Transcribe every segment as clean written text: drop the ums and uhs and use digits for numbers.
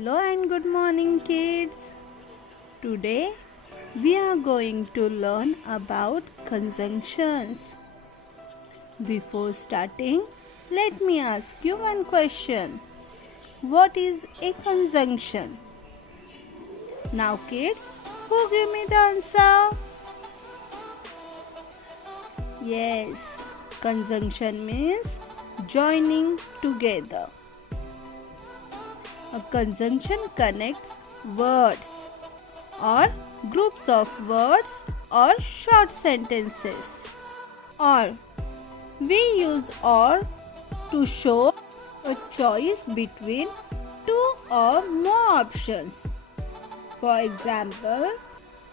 Hello and good morning, kids. Today we are going to learn about conjunctions. Before starting, let me ask you one question. What is a conjunction? Now kids, who give me the answer? Yes, conjunction means joining together. A conjunction connects words or groups of words or short sentences. Or we use or to show a choice between two or more options. For example,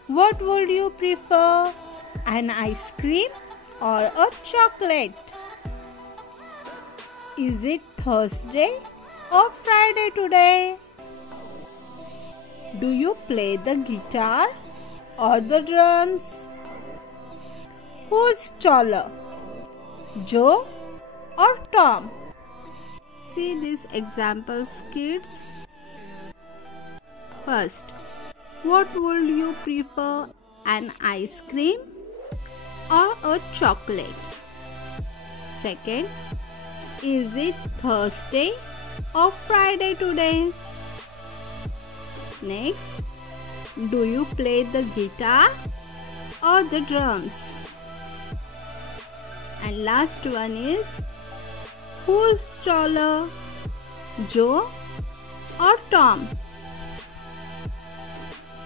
what would you prefer? An ice cream or a chocolate? Is it Thursday or Friday today? Do you play the guitar or the drums? Who's taller, Joe or Tom? See these examples, kids. First, what would you prefer, an ice cream or a chocolate? Second, is it Thursday or Friday today? Next, do you play the guitar or the drums? And last one is, who's taller, Joe or Tom?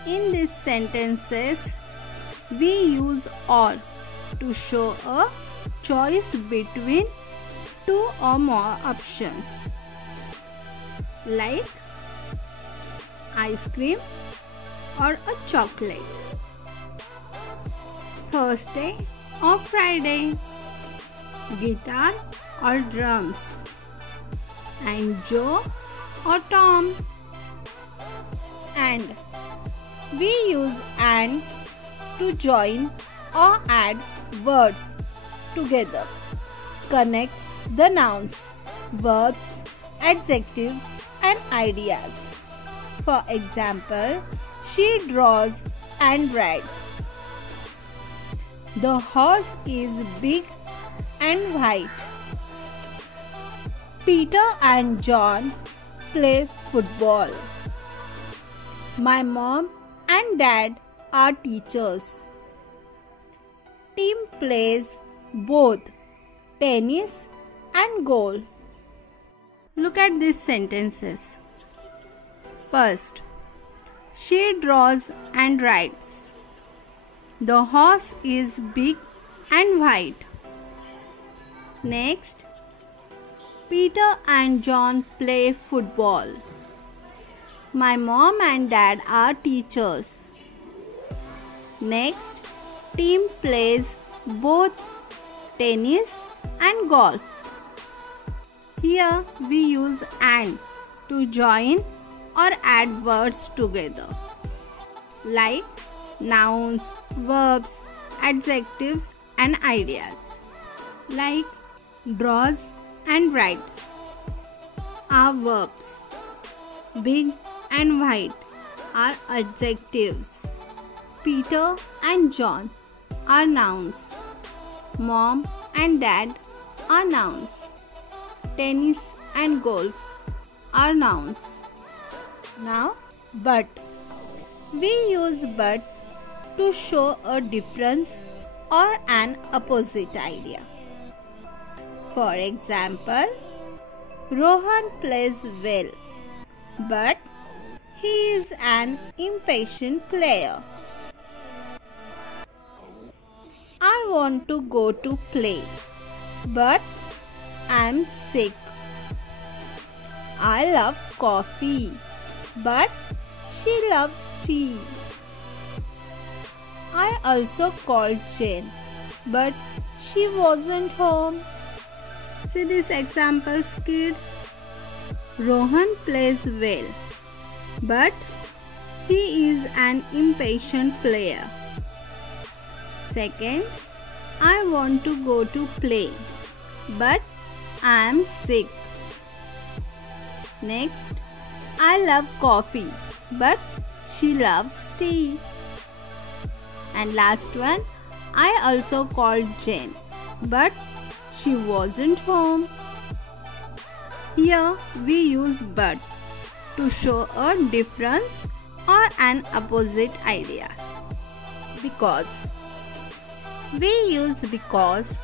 In these sentences, we use or to show a choice between two or more options, like ice cream or a chocolate, Thursday or Friday, guitar or drums, and Joe or Tom. And we use and to join or add words together. Connects the nouns, verbs, adjectives and ideas. For example, she draws and writes. The horse is big and white. Peter and John play football. My mom and dad are teachers. Team plays both tennis and golf. Look at these sentences. First, she draws and writes. The horse is big and white. Next, Peter and John play football. My mom and dad are teachers. Next, team plays both tennis and golf. Here we use and to join or add words together, like nouns, verbs, adjectives and ideas. Like draws and writes are verbs. Big and white are adjectives. Peter and John are nouns. Mom and dad are nouns. Tennis and golf are nouns. Now, but. We use but to show a difference or an opposite idea. For example, Rohan plays well, but he is an impatient player. I want to go to play, but I am sick. I love coffee, but she loves tea. I also called Jane, but she wasn't home. See these examples, kids. Rohan plays well, but he is an impatient player. Second, I want to go to play, but I am sick. Next, I love coffee, but she loves tea. And last one, I also called Jane, but she wasn't home. Here we use but to show a difference or an opposite idea. Because. We use because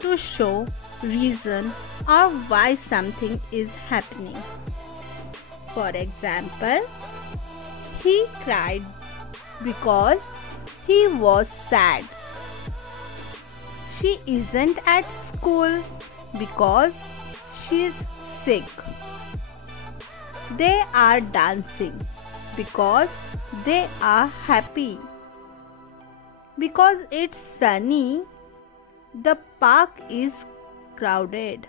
to show reason or why something is happening. For example, he cried because he was sad. She isn't at school because she's sick. They are dancing because they are happy. Because it's sunny, the park is crowded.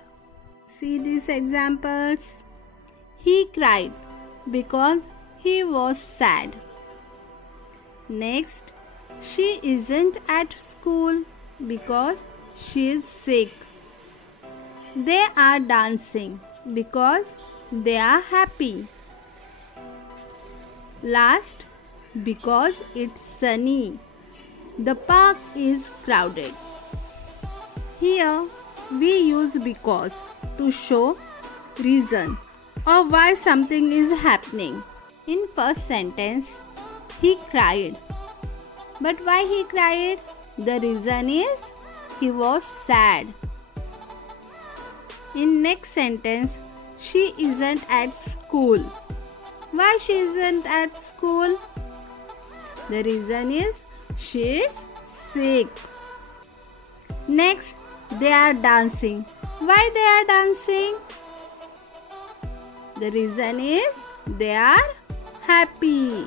See these examples. He cried because he was sad. Next, she isn't at school because she is sick. They are dancing because they are happy. Last, because it's sunny, the park is crowded. Here we use because to show reason or why something is happening. In first sentence, he cried. But why he cried? The reason is he was sad. In next sentence, she isn't at school. Why she isn't at school? The reason is she is sick. Next, they are dancing. Why they are dancing? The reason is they are happy.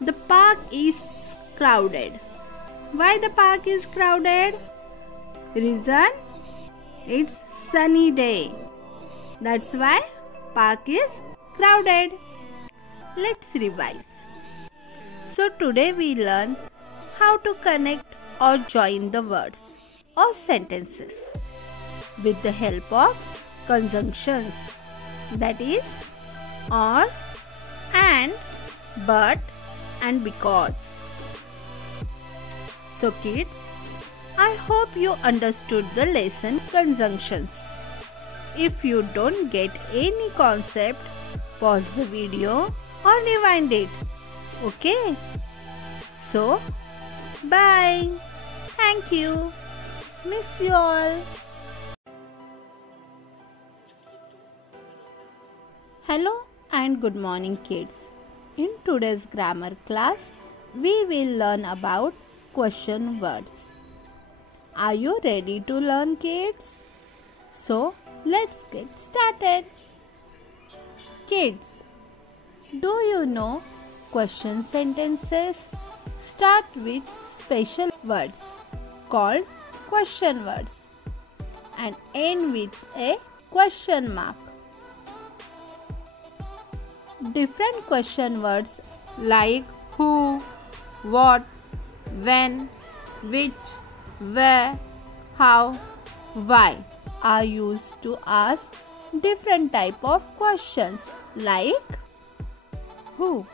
The park is crowded. Why the park is crowded? Reason? It's sunny day. That's why park is crowded. Let's revise. So today we learn how to connect or join the words or sentences with the help of conjunctions, that is or, and, but and because. So kids, I hope you understood the lesson conjunctions. If you don't get any concept, pause the video or rewind it. Okay? So, bye. Thank you. Miss you all. Hello and good morning kids. In today's grammar class, we will learn about question words. Are you ready to learn kids? So, let's get started. Kids, do you know question sentences start with special words called question words and end with a question mark? Different question words like who, what, when, which, where, how, why are used to ask different type of questions like who.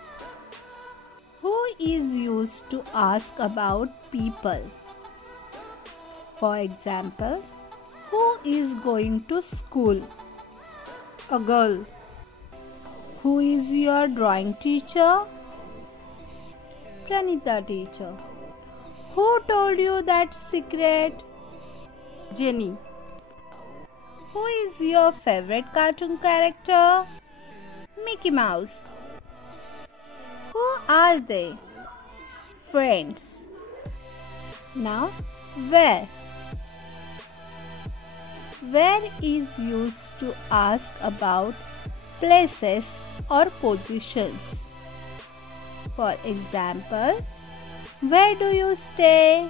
Who is used to ask about people. For example, who is going to school? A girl. Who is your drawing teacher? Pranita teacher. Who told you that secret? Jenny. Who is your favorite cartoon character? Mickey Mouse. Who are they? Friends. Now, where? Where is used to ask about places or positions. For example, where do you stay?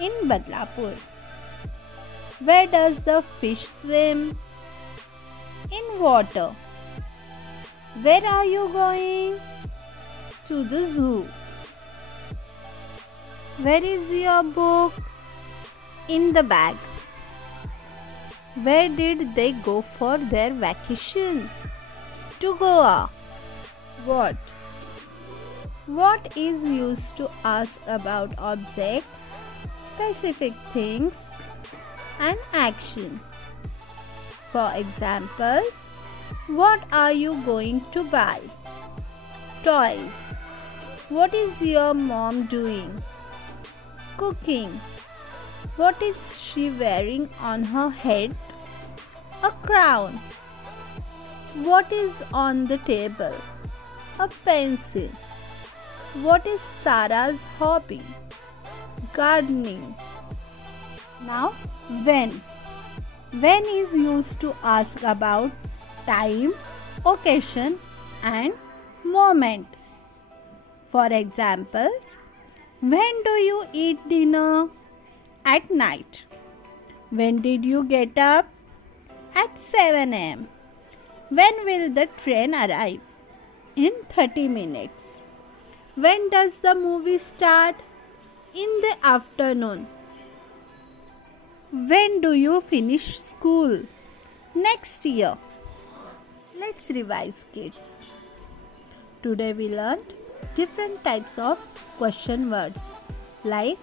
In Badlapur. Where does the fish swim? In water. Where are you going? To the zoo. Where is your book? In the bag. Where did they go for their vacation? to Goa? What? What is used to ask about objects, specific things, and action? For examples, what are you going to buy? Toys. What is your mom doing? Cooking. What is she wearing on her head? A crown. What is on the table? A pencil. What is Sarah's hobby? Gardening. Now, when? When is used to ask about time, occasion, and moment. For examples, when do you eat dinner? At night. When did you get up? At 7 am. When will the train arrive? In 30 minutes. When does the movie start? In the afternoon. When do you finish school? Next year. Let's revise, kids. Today we learned different types of question words like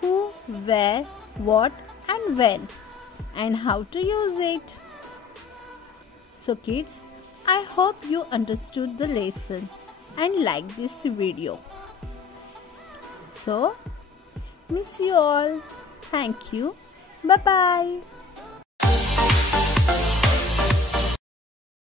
who, where, what and when, and how to use it. So kids, I hope you understood the lesson and liked this video. So, miss you all. Thank you. Bye-bye.